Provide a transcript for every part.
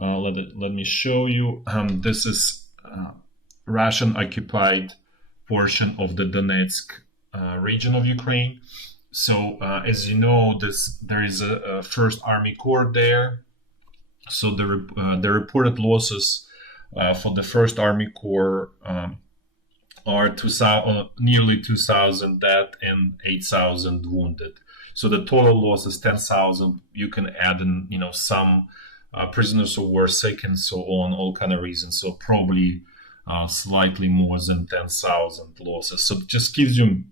Let me show you. This is Russian occupied portion of the Donetsk region of Ukraine. So as you know, there is a First Army Corps there. So the reported losses for the First Army Corps are nearly 2,000 dead and 8,000 wounded. So the total loss is 10,000. You can add in, some prisoners who were sick and so on, all kind of reasons. So probably slightly more than 10,000 losses. So it just gives you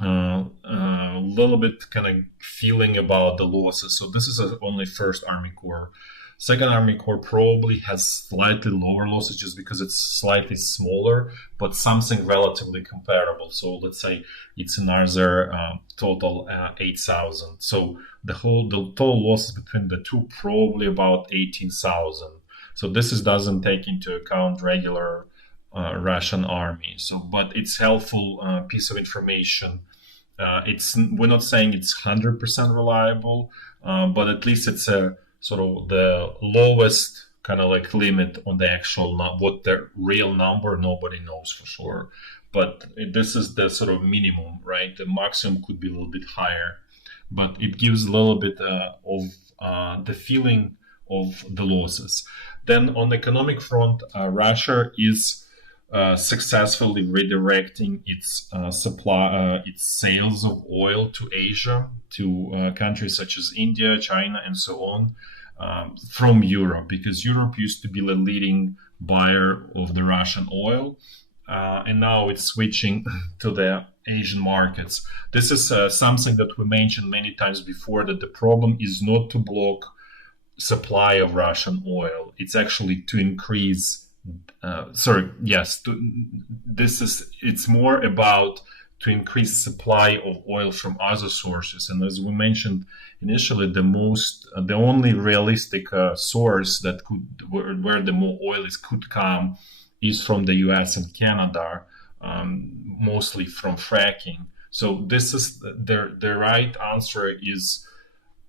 a little bit kind of feeling about the losses. So this is only First Army Corps. Second Army Corps probably has slightly lower losses just because it's slightly smaller, but something relatively comparable. So let's say it's another total 8,000. So the total losses between the two probably about 18,000. So this doesn't take into account regular Russian army. So, but it's helpful piece of information. We're not saying it's 100% reliable, but at least it's a sort of the lowest kind of like limit on the actual what the real number, nobody knows for sure. But this is the sort of minimum, right? The maximum could be a little bit higher, but it gives a little bit of the feeling of the losses. Then on the economic front, Russia is successfully redirecting its its sales of oil to Asia, to countries such as India, China, and so on, from Europe, because Europe used to be the leading buyer of the Russian oil, and now it's switching to the Asian markets. This is something that we mentioned many times before, that the problem is not to block supply of Russian oil. It's actually to increase it's more about to increase supply of oil from other sources. And as we mentioned initially, the only realistic source that where the more oil could come is from the US and Canada, mostly from fracking. So this is the right answer is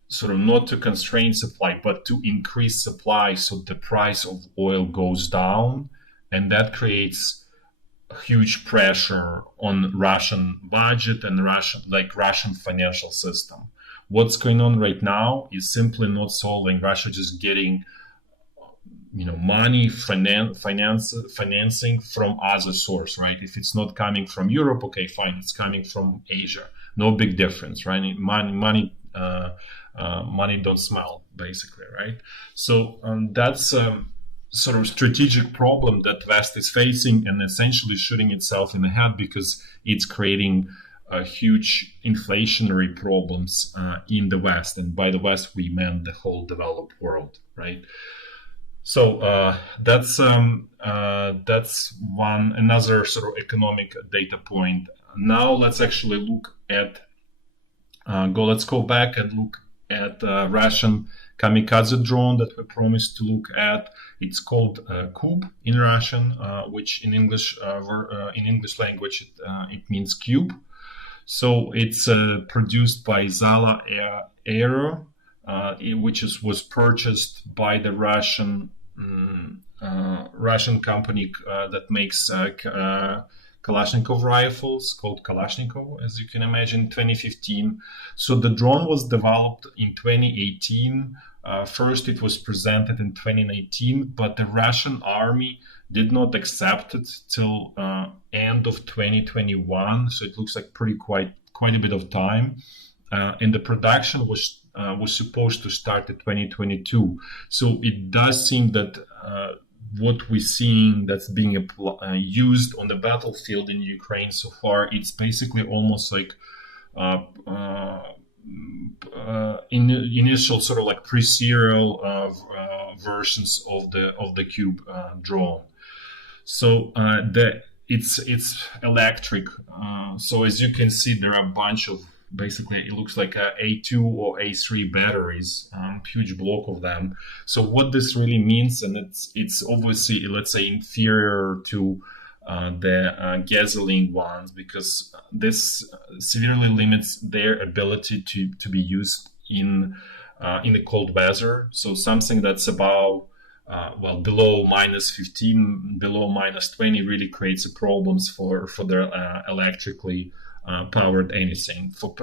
sort of not to constrain supply, but to increase supply so the price of oil goes down, and that creates huge pressure on Russian budget and Russian financial system. What's going on right now is simply not solving. Russia just getting money, financing from other source, right? If it's not coming from Europe, okay, fine, it's coming from Asia. No big difference, right? Money don't smell, basically, right? So that's sort of strategic problem that West is facing and essentially shooting itself in the head, because it's creating huge inflationary problems in the West. And by the West, we meant the whole developed world, right? So that's another sort of economic data point. Now let's actually look at let's go back and look at Russian kamikaze drone that we promised to look at. It's called Kub in Russian, which in English language it means cube. So it's produced by Zala Aero, which was purchased by the Russian company that makes Kalashnikov rifles, called Kalashnikov, as you can imagine, in 2015. So the drone was developed in 2018. First, it was presented in 2019, but the Russian army did not accept it till end of 2021. So it looks like quite a bit of time. And the production was supposed to start in 2022. So it does seem that what we're seeing that's being used on the battlefield in Ukraine so far, it's basically almost like initial sort of like pre-serial versions of the Cube drone. So it's electric. So as you can see, there are a bunch of, basically it looks like a A2 or A3 batteries, huge block of them. So what this really means, and it's obviously, let's say, inferior to the gasoline ones, because this severely limits their ability to be used in the cold weather. So something that's about below -15, below -20 really creates problems for the electrically powered anything. For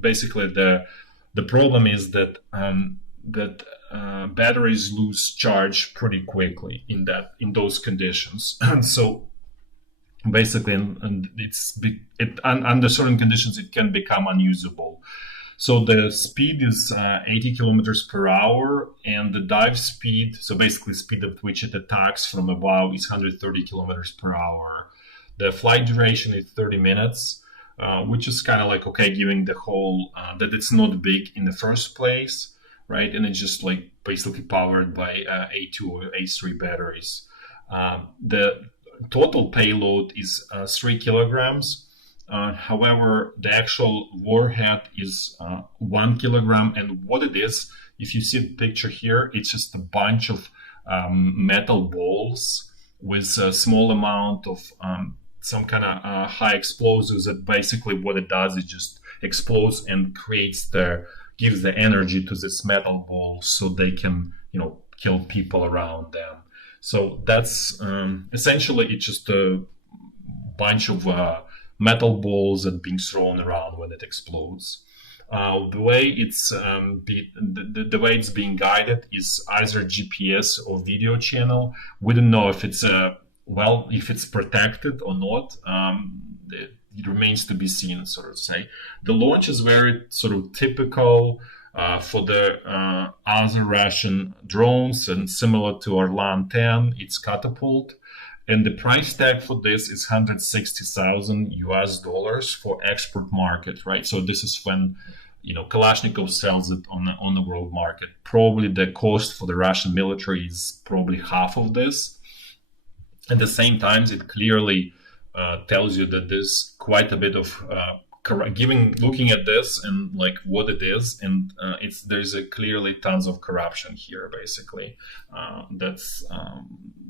basically the problem is that batteries lose charge pretty quickly in those conditions. So basically, and under certain conditions it can become unusable. So the speed is 80 kilometers per hour, and the dive speed, so basically speed at which it attacks from above, is 130 kilometers per hour. The flight duration is 30 minutes, which is kind of like, okay, giving the whole, that it's not big in the first place, right? And it's just like basically powered by A2 or A3 batteries. The total payload is 3 kilograms. However, the actual warhead is 1 kilogram. And what it is, if you see the picture here, it's just a bunch of metal balls with a small amount of some kind of high explosives. That basically what it does is just explodes and gives the energy to this metal balls so they can, kill people around them. So that's essentially, it's just a bunch of metal balls that being thrown around when it explodes. The way the way it's being guided is either GPS or video channel. We don't know if it's if it's protected or not. It remains to be seen, sort of say. The launch is very sort of typical for the other Russian drones, and similar to our Lan-10, it's catapult. And the price tag for this is $160,000 for export market, right? So this is when, Kalashnikov sells it on the world market. Probably the cost for the Russian military is probably half of this. At the same time, it clearly tells you that there's quite a bit of looking at this and like what it is, and there's clearly tons of corruption here. Basically,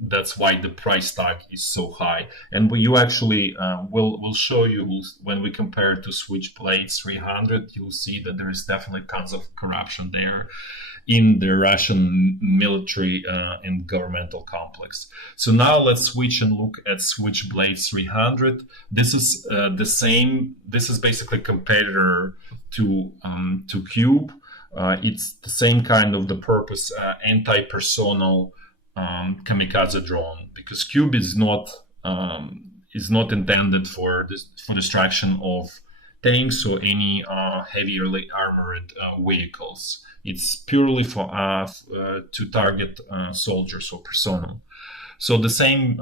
that's why the price tag is so high. And you actually we'll show you when we compare it to Switchblade 300, you'll see that there is definitely tons of corruption there in the Russian military and governmental complex. So now let's switch and look at Switchblade 300. This is the same. This is basically a competitor to Cube. It's the same kind of the purpose, anti-personal kamikaze drone, because Cube is not intended for destruction of tanks or any heavily armored vehicles. It's purely for to target soldiers or personnel. So the same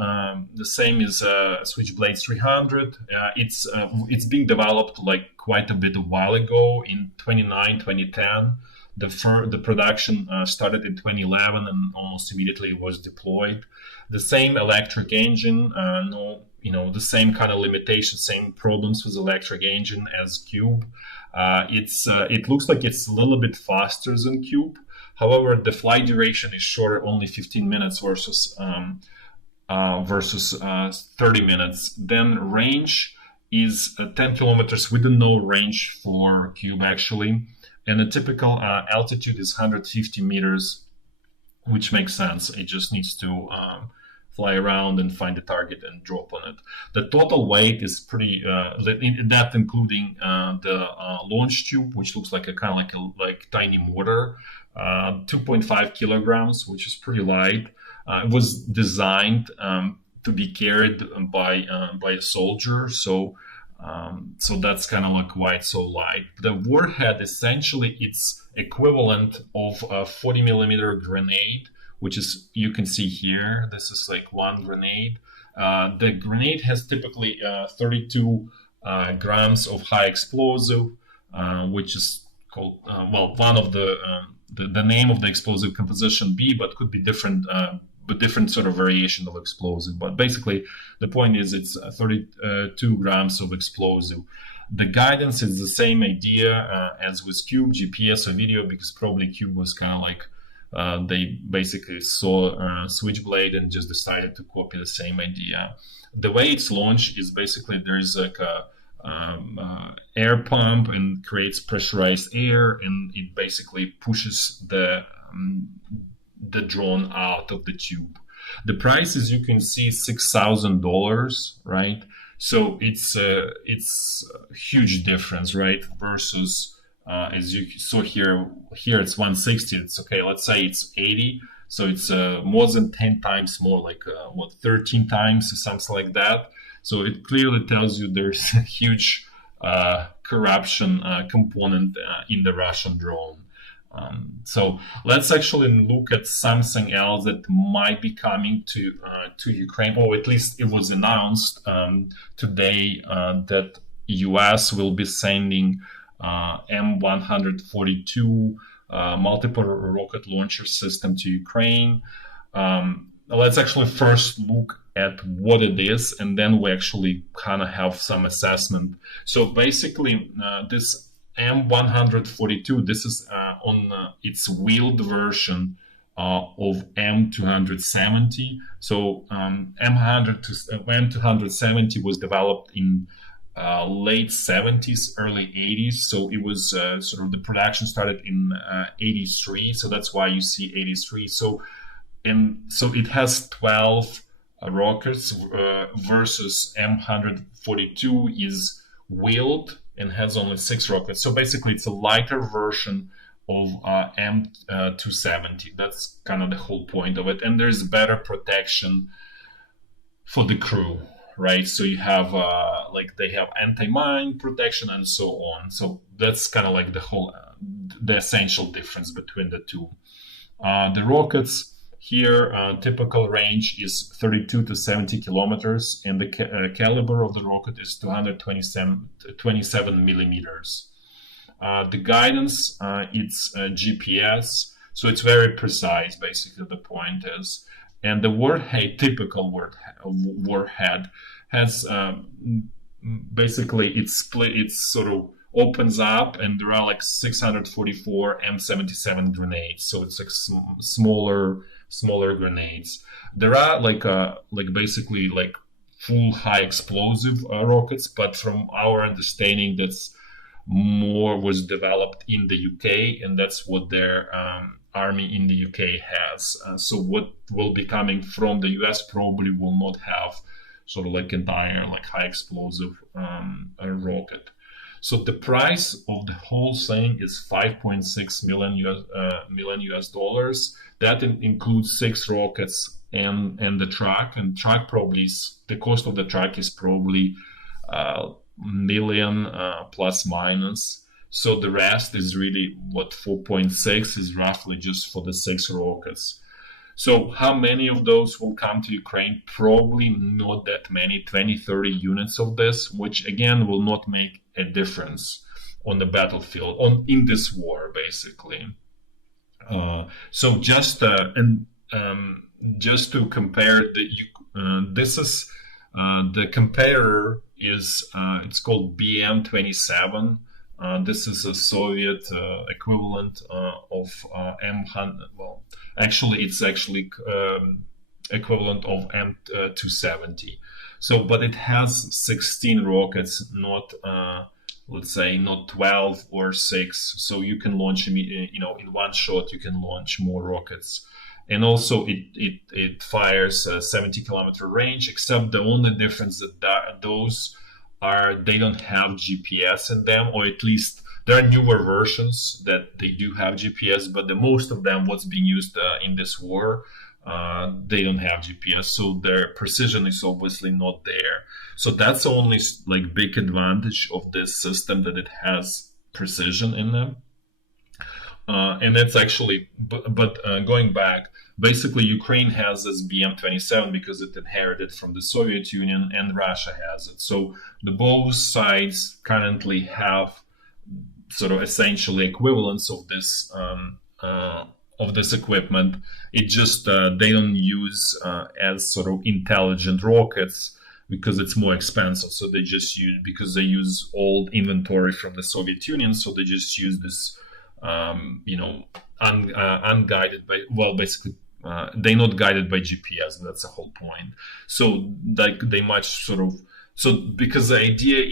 is Switchblade 300. It's being developed like quite a bit a while ago in 2010. The production started in 2011 and almost immediately was deployed. The same electric engine, the same kind of limitations, same problems with electric engine as Cube. It looks like it's a little bit faster than Cube. However, the flight duration is shorter, only 15 minutes versus 30 minutes. Then range is 10 kilometers with no range for Cube actually. And the typical altitude is 150 meters, which makes sense. It just needs to fly around and find the target and drop on it. The total weight is pretty, that including the launch tube, which looks like a kind of like tiny mortar, 2.5 kilograms, which is pretty light. It was designed to be carried by a soldier, so that's kind of like why it's so light. The warhead, essentially, it's equivalent of a 40 millimeter grenade, which is, you can see here, this is like one grenade. The grenade has typically 32 grams of high explosive, which is called, one of the name of the explosive composition B, but could be different, but different sort of variation of explosive. But basically, the point is it's 32 grams of explosive. The guidance is the same idea as with Cube, GPS or video, because probably Cube was kind of like, they basically saw Switchblade and just decided to copy the same idea. The way it's launched is basically there's like a air pump and creates pressurized air, and it basically pushes the drone out of the tube. The price, as you can see, $6,000, right? So it's a huge difference, right? Versus as you saw here it's 160. It's okay. Let's say it's 80. So it's more than 10 times more, like 13 times, something like that. So it clearly tells you there's a huge corruption component in the Russian drone. So let's actually look at something else that might be coming to Ukraine, or at least it was announced today that US will be sending M142 multiple rocket launcher system to Ukraine. Let's actually first look at what it is, and then we actually kind of have some assessment. So basically, this M142, this is on its wheeled version of M270. So M270 was developed in late 70s, early 80s. So it was sort of the production started in 83. So that's why you see 83. So it has 12 rockets versus M142 is wheeled and has only 6 rockets. So basically, it's a lighter version of M270. That's kind of the whole point of it. And there's better protection for the crew, right? So you have they have anti-mine protection and so on. So that's kind of like the essential difference between the two. The rockets here, typical range is 32 to 70 kilometers, and the caliber of the rocket is 227 millimeters. The guidance, it's GPS, so it's very precise, basically, the point is. And the warhead, typical warhead, has basically it's split, it's sort of opens up, and there are like 644 M77 grenades, so it's like smaller grenades. There are basically like full high explosive rockets, but from our understanding, that's more was developed in the UK, and that's what their army in the UK has. So what will be coming from the US probably will not have sort of like entire like high explosive rocket. So the price of the whole thing is 5.6 million US dollars. That includes 6 rockets and the truck. And truck probably the cost of the truck is probably million plus minus. So the rest is really 4.6 is roughly just for the 6 rockets. So how many of those will come to Ukraine? Probably not that many, 20, 30 units of this, which again will not make a difference on the battlefield, in this war, basically. So just to compare, this is the competitor is it's called BM-27. This is a Soviet equivalent of M100. Well, actually, it's equivalent of M270. So, but it has 16 rockets, not let's say not 12 or 6. So you can launch, in one shot you can launch more rockets. And also it fires a 70-kilometer range. Except the only difference that those they don't have GPS in them, or at least there are newer versions that they do have GPS, but the most of them, what's being used in this war, they don't have GPS, so their precision is obviously not there. So that's the only like big advantage of this system, that it has precision in them. And that's actually, but going back, basically Ukraine has this BM-27 because it inherited from the Soviet Union, and Russia has it. So the both sides currently have sort of essentially equivalents of this equipment. It just they don't use as sort of intelligent rockets because it's more expensive. So they just use, because they use old inventory from the Soviet Union, so they just use this unguided by, well, basically they're not guided by GPS. That's the whole point. So like they much sort of, so because the idea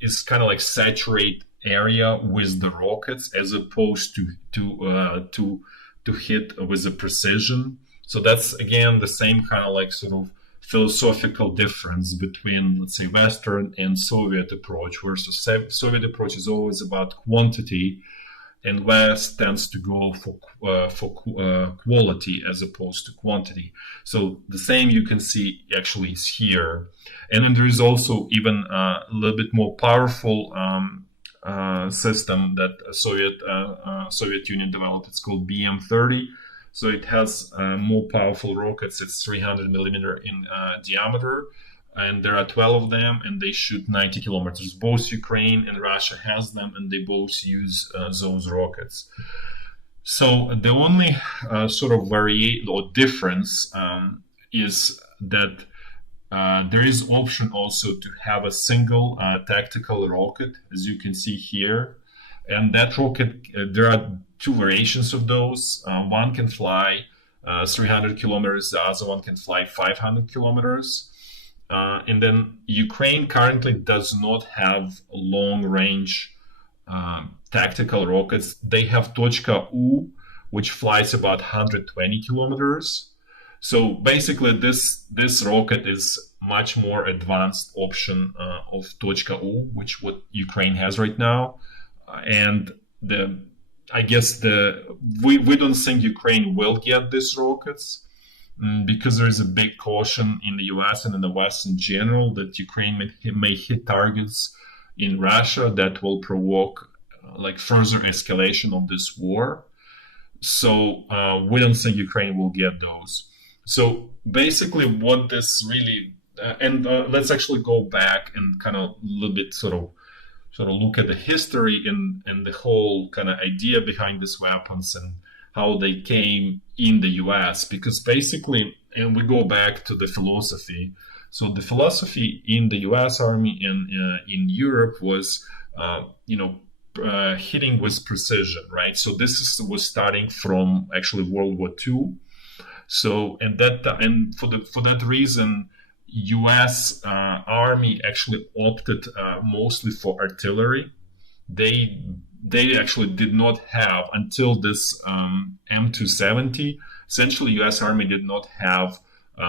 is kind of like saturate area with the rockets, as opposed to to hit with a precision. So that's again the same kind of like sort of philosophical difference between, let's say, Western and Soviet approach, where the Soviet approach is always about quantity, and West tends to go for quality as opposed to quantity. So the same you can see actually is here, and then there is also even a little bit more powerful system that Soviet Union developed. It's called BM-30. So it has more powerful rockets. It's 300 millimeter in diameter, and there are 12 of them, and they shoot 90 kilometers. Both Ukraine and Russia has them, and they both use those rockets. So the only sort of variation or difference is that there is option also to have a single tactical rocket, as you can see here. And that rocket, there are two variations of those. One can fly 300 kilometers, the other one can fly 500 kilometers. And then Ukraine currently does not have long-range tactical rockets. They have Tochka-U, which flies about 120 kilometers. So basically, this rocket is much more advanced option of Tochka-U, which what Ukraine has right now. And I guess we don't think Ukraine will get these rockets because there is a big caution in the US and in the West in general that Ukraine may hit targets in Russia that will provoke like further escalation of this war. So we don't think Ukraine will get those. So basically what this really, let's actually go back and kind of a little bit sort of look at the history and the whole kind of idea behind these weapons and how they came in the US, because basically, and we go back to the philosophy. So the philosophy in the US Army and in Europe was, hitting with precision, right? So this was starting from actually World War II. So and for that reason, U.S. Army actually opted mostly for artillery. They actually did not have until this M270. Essentially, U.S. Army did not have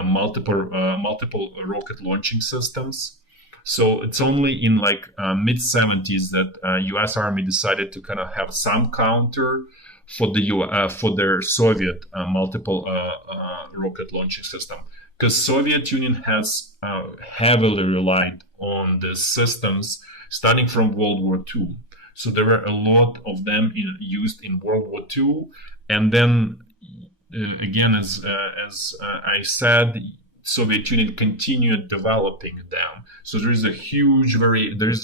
multiple rocket launching systems. So it's only in like mid 70s that U.S. Army decided to kind of have some counter for their Soviet multiple rocket launching system. Because Soviet Union has heavily relied on these systems starting from World War II. So there were a lot of them used in World War II. And then again, as I said, Soviet Union continued developing them. So there is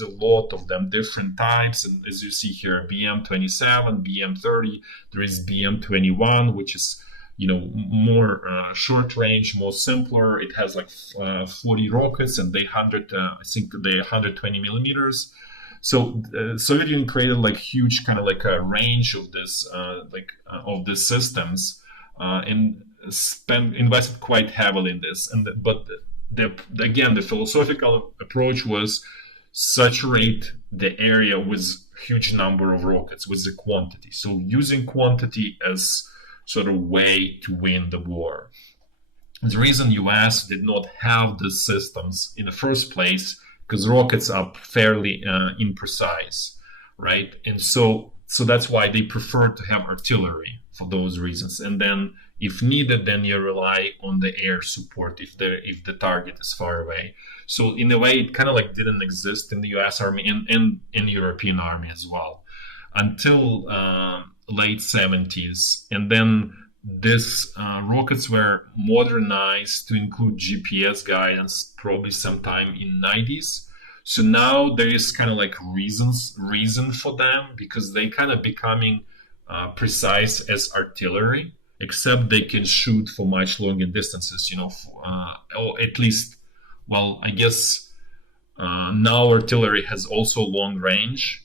a lot of them, different types. And as you see here, BM-27, BM-30, there is BM-21, which is more short range, more simpler. It has like 40 rockets, and they 120 millimeters. So Soviet Union created like huge kind of like a range of this of these systems, and invested quite heavily in this. But the philosophical approach was saturate the area with huge number of rockets, with the quantity. So using quantity as sort of way to win the war. The reason US did not have these systems in the first place, because rockets are fairly imprecise, right? And so that's why they prefer to have artillery for those reasons. And then if needed, then you rely on the air support if the target is far away. So in a way, it kind of like didn't exist in the US Army and in the European Army as well until late 70s. And then these rockets were modernized to include GPS guidance probably sometime in 90s. So now there is kind of like reason for them, because they kind of becoming precise as artillery, except they can shoot for much longer distances, or at least, well, I guess now artillery has also long range.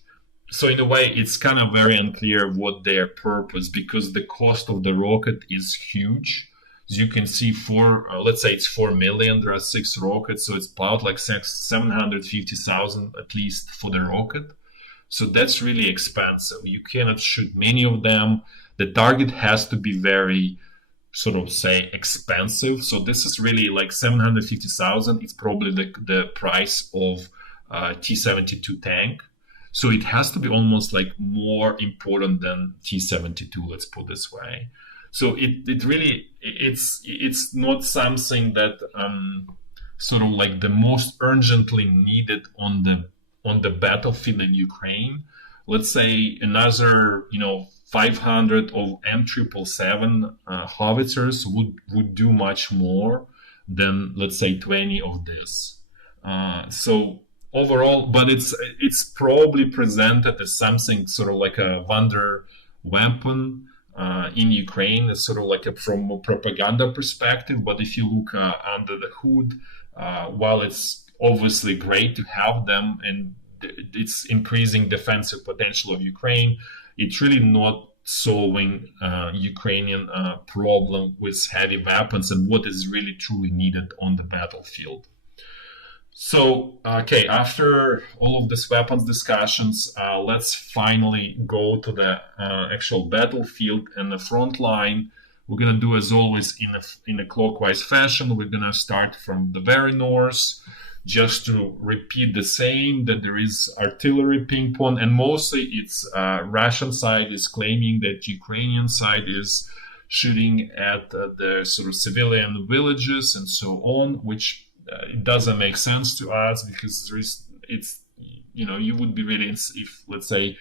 So in a way, it's kind of very unclear what their purpose, because the cost of the rocket is huge. As you can see, let's say it's 4 million, there are 6 rockets, so it's about like 750,000 at least for the rocket. So that's really expensive. You cannot shoot many of them. The target has to be very sort of say expensive. So this is really like 750,000. It's probably the price of T-72 tank. So it has to be almost like more important than T-72. Let's put this way. So it really it's not something that sort of like the most urgently needed on the battlefield in Ukraine. Let's say another 500 of M777 howitzers would do much more than let's say 20 of this. So overall, but it's probably presented as something sort of like a wonder weapon in Ukraine. It's sort of like from a propaganda perspective. But if you look under the hood, while it's obviously great to have them and it's increasing defensive potential of Ukraine, it's really not solving Ukrainian problem with heavy weapons and what is really truly needed on the battlefield. So, okay, after all of these weapons discussions, let's finally go to the actual battlefield and the front line. We're going to do as always in a clockwise fashion. We're going to start from the very north, just to repeat the same, that there is artillery ping pong, and mostly it's Russian side is claiming that Ukrainian side is shooting at the sort of civilian villages and so on, which it doesn't make sense to us because you would be really, if let's say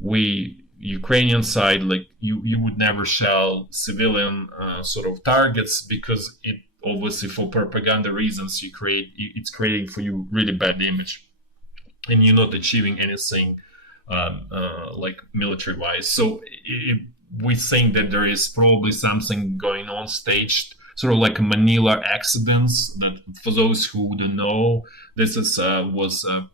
we Ukrainian side, like you would never shell civilian sort of targets because it obviously for propaganda reasons it's creating for you really bad image and you're not achieving anything like military wise. So we think that there is probably something going on staged, sort of like Manila accidents. That for those who don't know, this was a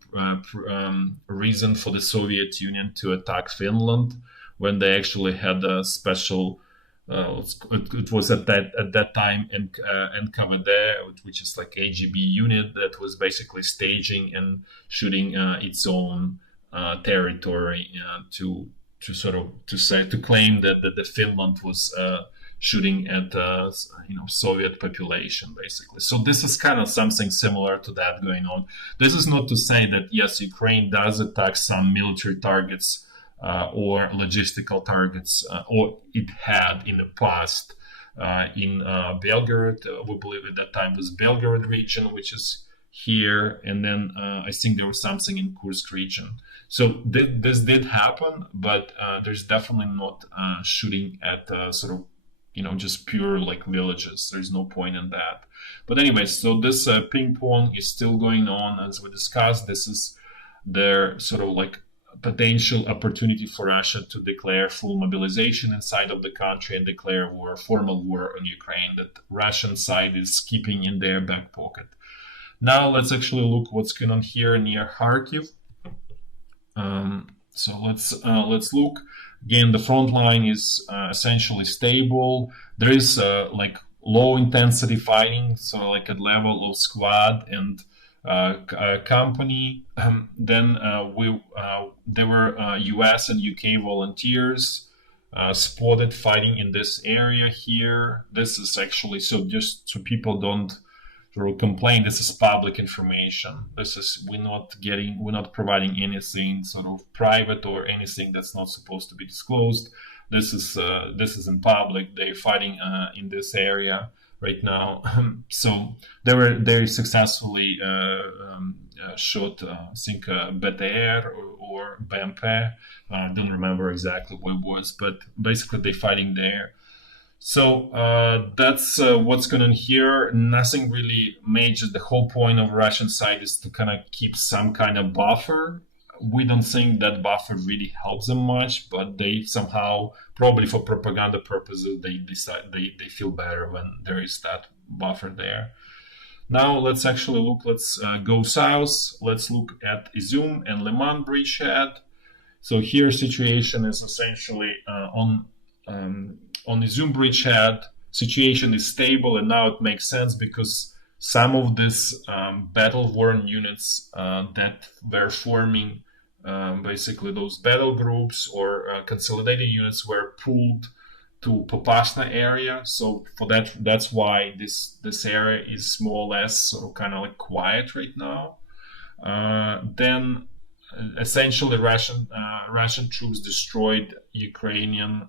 reason for the Soviet Union to attack Finland when they actually had a special. It was at that time NKVD, which is like AGB unit that was basically staging and shooting its own territory to sort of to claim that the Finland was shooting at Soviet population basically. So this is kind of something similar to that going on. This is not to say that yes, Ukraine does attack some military targets or logistical targets, or it had in the past in Belgorod. We believe at that time was Belgorod region, which is here, and then I think there was something in Kursk region. So this did happen, but there's definitely not shooting at sort of just pure like villages. There's no point in that. But anyway, so this ping pong is still going on as we discussed. This is their sort of like potential opportunity for Russia to declare full mobilization inside of the country and declare war, formal war on Ukraine that Russian side is keeping in their back pocket. Now let's actually look what's going on here near Kharkiv. So let's look. Again, the front line is essentially stable. There is like low intensity fighting, so like at level of squad and company. Then there were US and UK volunteers spotted fighting in this area here. This is actually, so just so people don't complain, this is public information. We're not providing anything sort of private or anything that's not supposed to be disclosed. This is in public. They're fighting in this area right now. So they successfully shot I think BTR or BMP. I don't remember exactly what it was, but basically they're fighting there. So that's what's going on here. Nothing really major. The whole point of Russian side is to kind of keep some kind of buffer. We don't think that buffer really helps them much, but they somehow, probably for propaganda purposes, they decide they feel better when there is that buffer there. Now let's actually look. Let's go south. Let's look at Izum and Liman bridgehead. So here, situation is essentially on Izum bridgehead. Situation is stable, and now it makes sense because some of these battle-worn units that were forming basically those battle groups or consolidating units were pulled to Popasna area. So for that's why this area is more or less sort of kind of like quiet right now. Then essentially Russian troops destroyed Ukrainian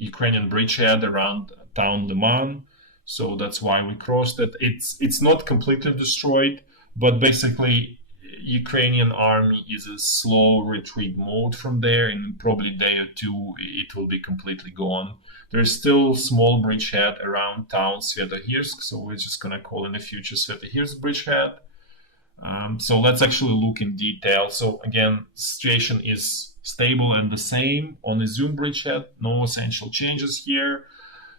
bridgehead around town Liman. So that's why we crossed it. It's not completely destroyed, but basically Ukrainian army is a slow retreat mode from there. In probably a day or two, it will be completely gone. There's still small bridgehead around town Svetohirsk, so we're just gonna call in the future Svetohirsk bridgehead. So let's actually look in detail. So again, situation is stable and the same on the Zoom bridgehead. No essential changes here.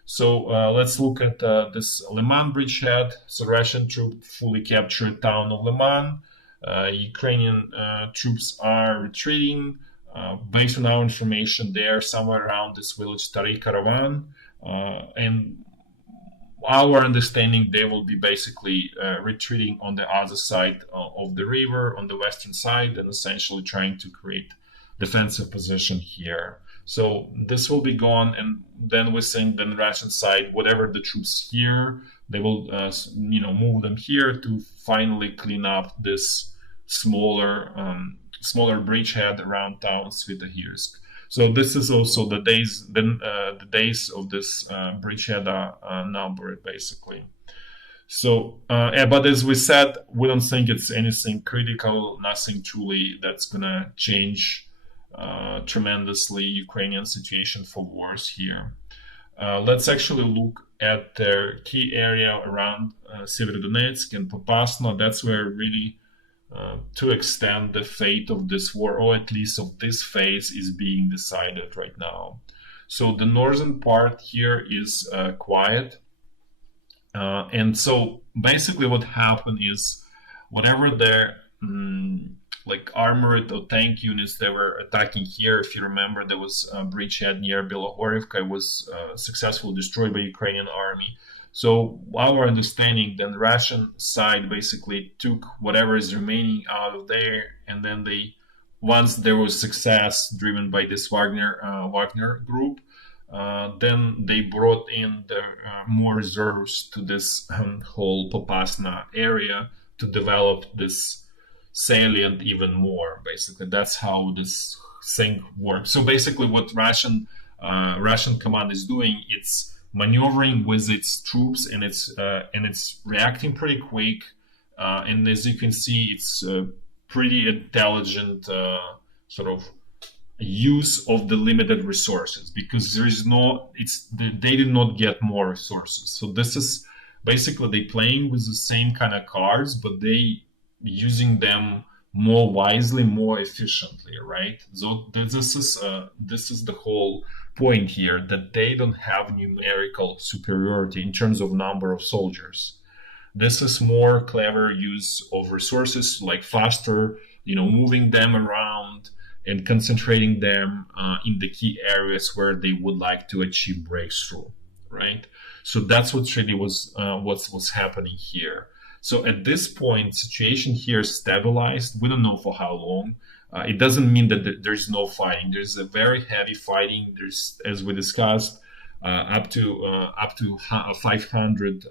So let's look at this Liman bridgehead. So Russian troops fully captured town of Liman. Ukrainian troops are retreating. Based on our information, they are somewhere around this village Stary Karavan. And our understanding, they will be basically retreating on the other side of the river, on the western side, and essentially trying to create defensive position here. So this will be gone, and then we're saying then the Russian side, whatever the troops here, they will move them here to finally clean up this smaller bridgehead around town Svetohirsk. So this is also the days. Then the days of this bridgehead are numbered basically. So, but as we said, we don't think it's anything critical. Nothing truly that's gonna change tremendously Ukrainian situation for wars here. Let's actually look at their key area around Severodonetsk and Popasna. That's where really to extend the fate of this war, or at least of this phase, is being decided right now. So the northern part here is quiet. And so basically what happened is whatever their like armored or tank units that were attacking here, if you remember, there was a bridgehead near Bilohorivka, was successfully destroyed by Ukrainian army. So our understanding, then the Russian side basically took whatever is remaining out of there, and then they, once there was success driven by this Wagner group, then they brought in the more reserves to this whole Popasna area to develop this salient even more. Basically, that's how this thing works. So basically, what Russian command is doing, it's maneuvering with its troops, and it's reacting pretty quick. And as you can see, it's pretty intelligent sort of use of the limited resources, because there is no, they did not get more resources. So this is basically they playing with the same kind of cards, but they using them more wisely, more efficiently, right? So this is the whole point here, that they don't have numerical superiority in terms of number of soldiers. This is more clever use of resources, like faster, moving them around and concentrating them in the key areas where they would like to achieve breakthrough, right? So that's what really was what's happening here. So at this point, situation here is stabilized. We don't know for how long. It doesn't mean that there's no fighting. There's a very heavy fighting. There's, as we discussed, up to 500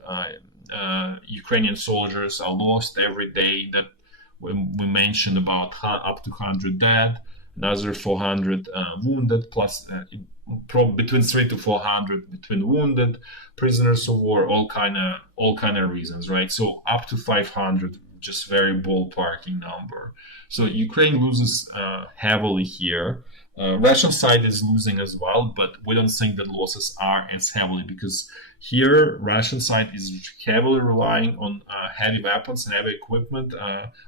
Ukrainian soldiers are lost every day. That we mentioned about up to 100 dead, another 400 wounded, plus between 300 to 400 between wounded, prisoners of war, all kind of reasons, right? So up to 500, just very ballparking number. So Ukraine loses heavily here. Russian side is losing as well, but we don't think that losses are as heavily, because here Russian side is heavily relying on heavy weapons and heavy equipment,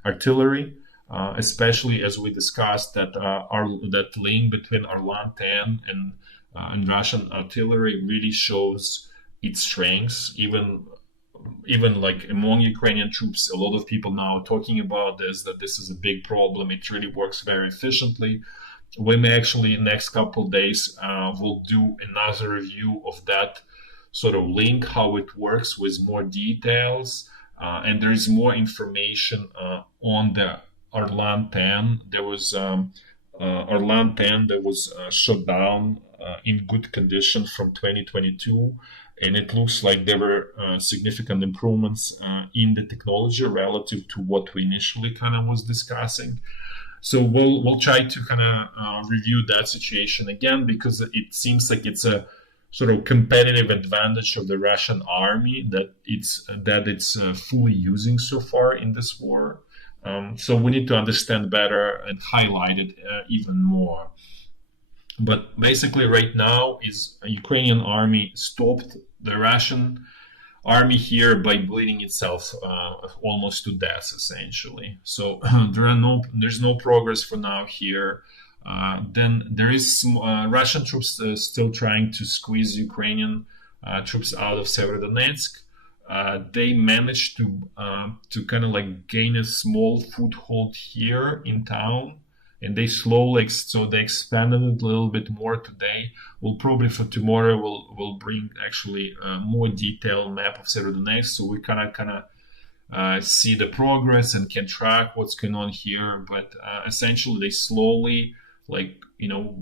artillery. Especially as we discussed that that link between Arlan 10 and Russian artillery really shows its strengths. Even like among Ukrainian troops, a lot of people now are talking about this, that this is a big problem. It really works very efficiently. We may actually next couple of days we'll do another review of that sort of link, how it works with more details, and there is more information on the Orlan 10. There was Orlan 10 that was shut down in good condition from 2022, and it looks like there were significant improvements in the technology relative to what we initially kind of was discussing. So we'll try to kind of review that situation again, because it seems like it's a sort of competitive advantage of the Russian army that it's fully using so far in this war. So we need to understand better and highlight it even more. But basically, right now, is a Ukrainian army stopped the Russian army here by bleeding itself almost to death, essentially. So there's no progress for now here. Then there is Russian troops still trying to squeeze Ukrainian troops out of Severodonetsk. They managed to kind of like gain a small foothold here in town, and they slowly so they expanded it a little bit more today. We'll probably for tomorrow we'll bring actually a more detailed map of Severodonetsk, so we kind of see the progress and can track what's going on here. But essentially, they slowly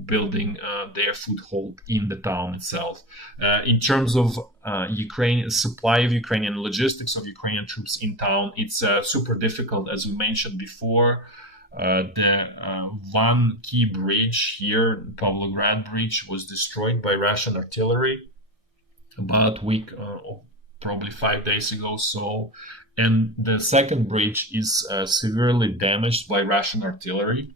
building their foothold in the town itself. In terms of Ukraine supply of Ukrainian logistics of Ukrainian troops in town, it's super difficult, as we mentioned before. The one key bridge here, Pavlograd Bridge, was destroyed by Russian artillery about a week or probably 5 days ago. So, and the second bridge is severely damaged by Russian artillery.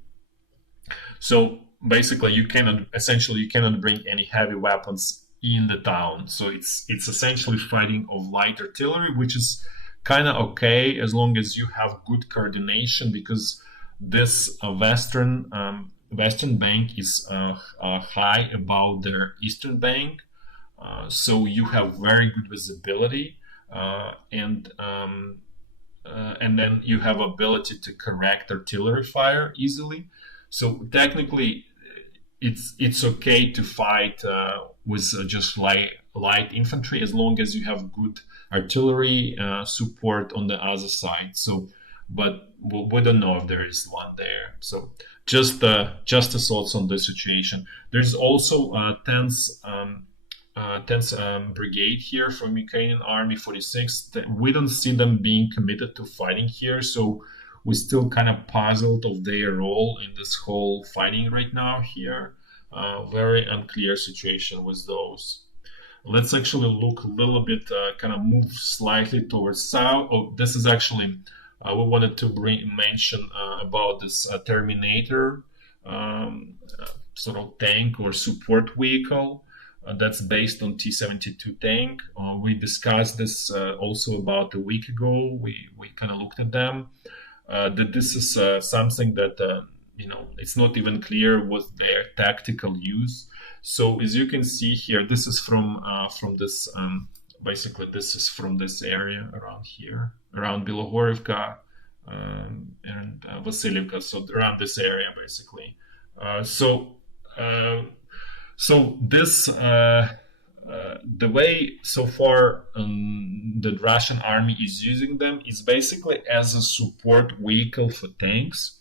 So basically, you cannot bring any heavy weapons in the town. So it's essentially fighting of light artillery, which is kind of okay as long as you have good coordination, because this western bank is high above their eastern bank, so you have very good visibility, and then you have ability to correct artillery fire easily. So technically, it's okay to fight with just light infantry as long as you have good artillery support on the other side. So, but we don't know if there is one there. So just the thoughts on the situation. There's also 10th Brigade here from Ukrainian Army 46. We don't see them being committed to fighting here, so we're still kind of puzzled of their role in this whole fighting right now here. Very unclear situation with those. Let's actually look a little bit, kind of move slightly towards south. Oh, this is actually, we wanted to mention about this Terminator sort of tank or support vehicle. That's based on T-72 tank. We discussed this also about a week ago. We kind of looked at them. That this is something that it's not even clear what their tactical use. So as you can see here, this is from this basically this is from this area around here, around Bilohorivka and Vasilievka, so around this area basically. So this the way so far the Russian army is using them is basically as a support vehicle for tanks.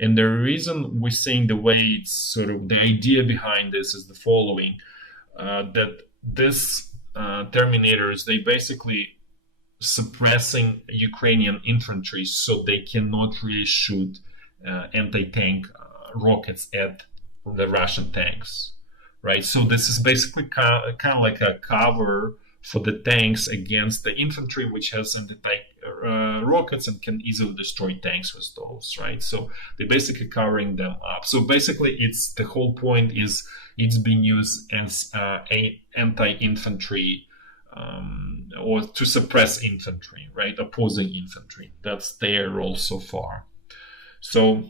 And the reason we're saying the way it's sort of the idea behind this is the following: that this Terminators, they basically suppressing Ukrainian infantry so they cannot really shoot anti-tank rockets at the Russian tanks, right? So this is basically kind of like a cover for the tanks against the infantry, which has anti-tank rockets and can easily destroy tanks with those, right? So they're basically covering them up. So basically, it's the whole point is it's being used as a anti-infantry or to suppress infantry, right? Opposing infantry. That's their role so far. So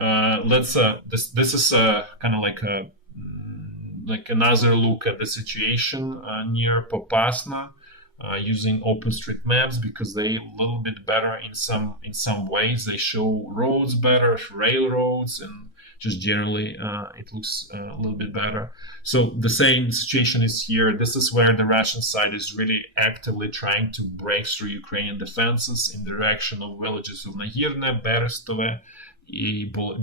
let's this is kind of like another look at the situation near Popasna using OpenStreetMaps, because they a little bit better in some ways. They show roads better, railroads, and just generally it looks a little bit better. So the same situation is here. This is where the Russian side is really actively trying to break through Ukrainian defenses in the direction of villages of Nagirne, Berestove,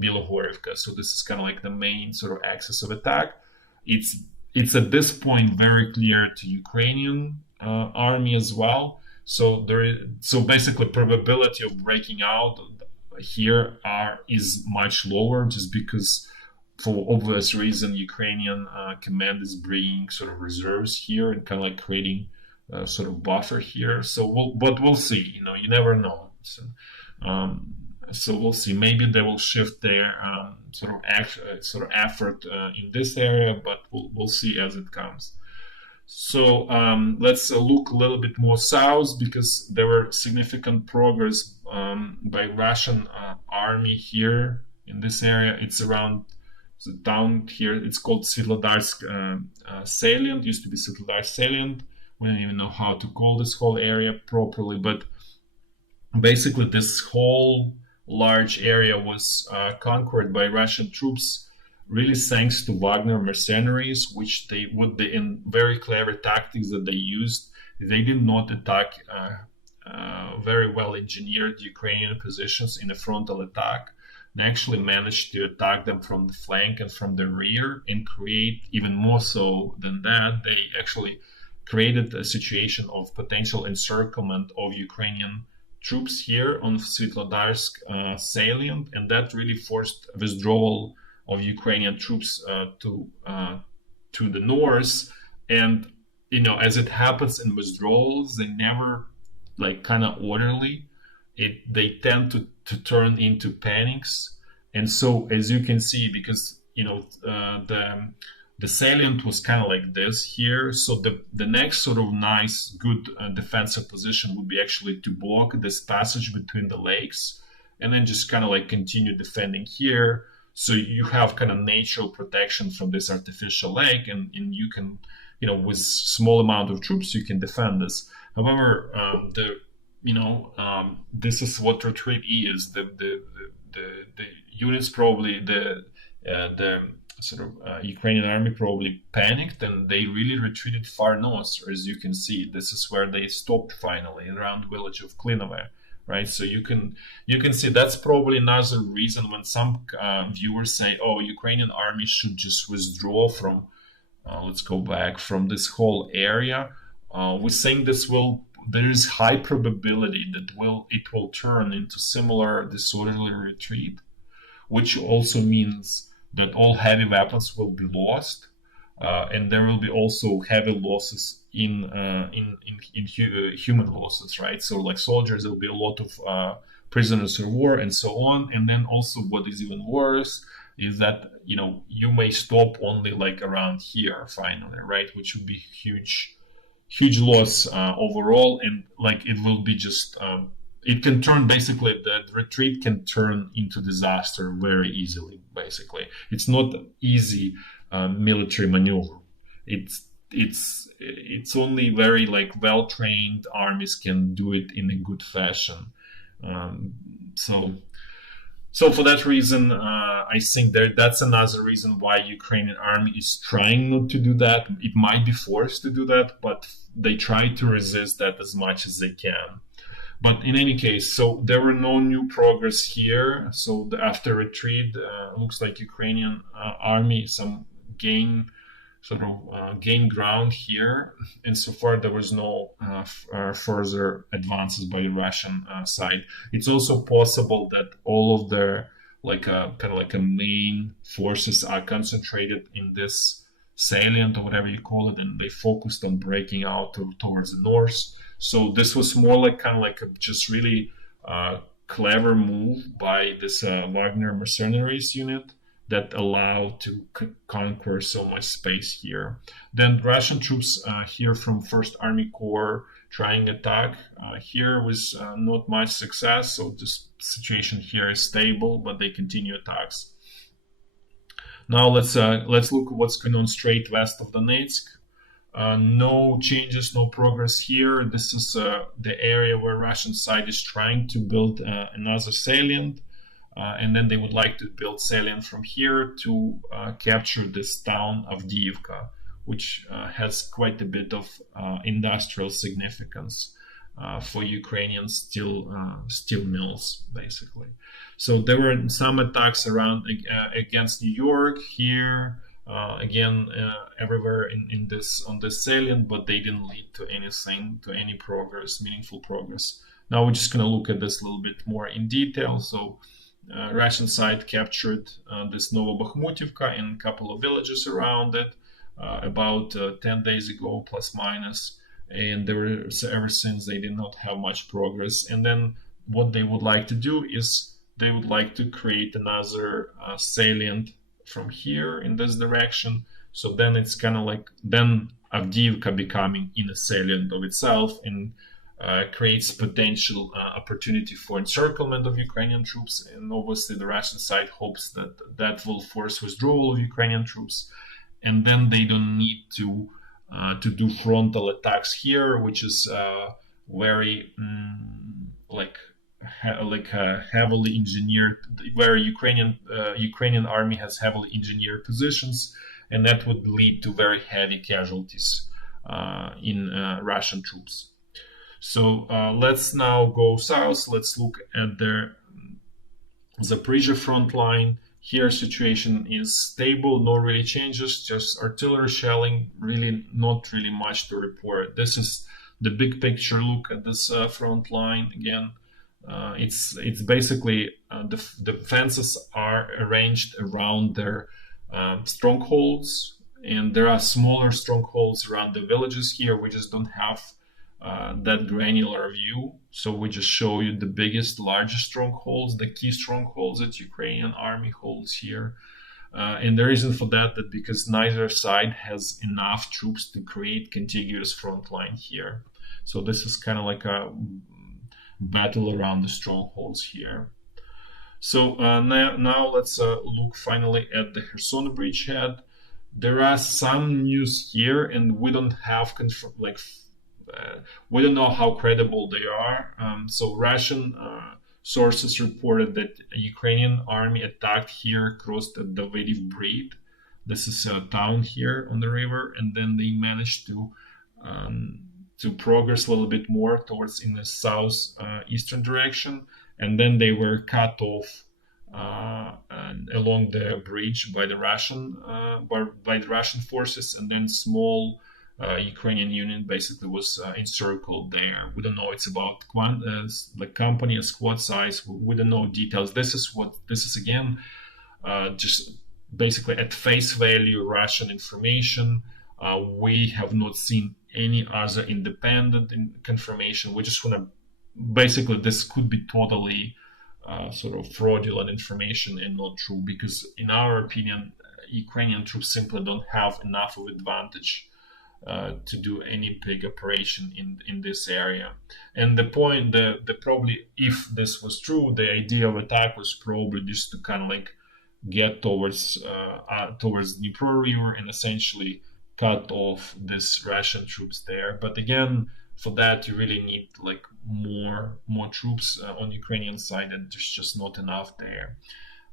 Bilohorivka. So this is kind of like the main sort of axis of attack. It's at this point very clear to Ukrainian army as well. So so basically probability of breaking out here is much lower, just because for obvious reason Ukrainian command is bringing sort of reserves here and kind of like creating sort of buffer here. So but we'll see. You never know. So we'll see. Maybe they will shift their sort of effort in this area, but we'll see as it comes. So let's look a little bit more south, because there were significant progress by Russian army here in this area. It's around down here. It's called Svetlodarsk salient. Used to be Svetlodarsk salient. We don't even know how to call this whole area properly, but basically this whole large area was conquered by Russian troops, really thanks to Wagner mercenaries, which they would be in very clever tactics that they used. They did not attack very well engineered Ukrainian positions in a frontal attack. They actually managed to attack them from the flank and from the rear, and create, even more so than that, they actually created a situation of potential encirclement of Ukrainian troops here on Svetlodarsk salient, and that really forced withdrawal of Ukrainian troops to the north. And as it happens in withdrawals, they never like kind of orderly. They tend to turn into panics. And so, as you can see, because the salient was kind of like this here. So the next sort of nice, good defensive position would be actually to block this passage between the lakes, and then just kind of like continue defending here. So you have kind of natural protection from this artificial lake, and you can, with small amount of troops, you can defend this. However, this is what retreat is. The units probably the sort of Ukrainian army probably panicked, and they really retreated far north. As you can see, this is where they stopped finally around village of Klinove. Right, so you can see that's probably another reason when some viewers say, "Oh, Ukrainian army should just withdraw from." Let's go back from this whole area. We're saying there is high probability that it will turn into similar disorderly retreat, which also means that all heavy weapons will be lost, and there will be also heavy losses in human losses, right? So like soldiers, there will be a lot of prisoners of war and so on. And then also what is even worse is that, you may stop only like around here finally, right? Which would be huge loss overall. And like it will be just, it can turn, basically the retreat can turn into disaster very easily, basically. It's not easy military maneuver. It's only very like well-trained armies can do it in a good fashion. So for that reason, I think that's another reason why Ukrainian army is trying not to do that. It might be forced to do that, but they try to resist that as much as they can. But in any case, so there were no new progress here. So after retreat, looks like Ukrainian army gain ground here, and so far there was no further advances by the Russian side. It's also possible that all of their kind of like a main forces are concentrated in this salient or whatever you call it, and they focused on breaking out towards the north. So this was more like kind of like a just really clever move by this Wagner mercenaries unit that allowed to conquer so much space here. Then Russian troops here from 1st Army Corps trying attack here with not much success. So this situation here is stable, but they continue attacks. Now let's look at what's going on straight west of Donetsk. No changes, no progress here. This is the area where Russian side is trying to build another salient. and then they would like to build salient from here to capture this town of Avdiivka, which has quite a bit of industrial significance for Ukrainian steel mills, basically. So there were some attacks around against New York here, again everywhere in this on this salient, but they didn't lead to anything, to any progress, meaningful progress. Now we're just going to look at this a little bit more in detail. So Russian side captured this Novobakhmutivka and a couple of villages around it about 10 days ago, plus minus. And they were, so ever since they did not have much progress. And then what they would like to do is they would like to create another salient from here in this direction. So then it's kind of like then Avdiivka becoming in a salient of itself, and creates potential opportunity for encirclement of Ukrainian troops. And obviously the Russian side hopes that that will force withdrawal of Ukrainian troops, and then they don't need to do frontal attacks here, which is very heavily engineered, where Ukrainian army has heavily engineered positions, and that would lead to very heavy casualties in Russian troops. So let's now go south. Let's look at the Zaporizhia front line. Here situation is stable, no really changes, just artillery shelling, really not really much to report. This is the big picture look at this front line. Again, it's basically the fences are arranged around their strongholds, and there are smaller strongholds around the villages here. We just don't have that granular view, so we just show you the biggest, largest strongholds, the key strongholds that Ukrainian army holds here. And the reason for that is because neither side has enough troops to create contiguous front line here. So this is kind of like a battle around the strongholds here. So now let's look finally at the Kherson bridgehead. There are some news here, and we don't have we don't know how credible they are. So Russian sources reported that a Ukrainian army attacked here, crossed the Davydiv Brid. This is a town here on the river, and then they managed to progress a little bit more towards in the south eastern direction, and then they were cut off along the bridge by the Russian forces, and then small Ukrainian unit basically was encircled there. We don't know it's about the company, a squad size. We don't know details. This is again just basically at face value Russian information. We have not seen any other independent confirmation. We just want to basically, this could be totally sort of fraudulent information and not true, because in our opinion Ukrainian troops simply don't have enough of advantage to do any big operation in this area. And the point, the probably, if this was true, the idea of attack was probably just to kind of like get towards Dnipro River and essentially cut off this Russian troops there. But again, for that you really need like more troops on Ukrainian side, and there's just not enough there.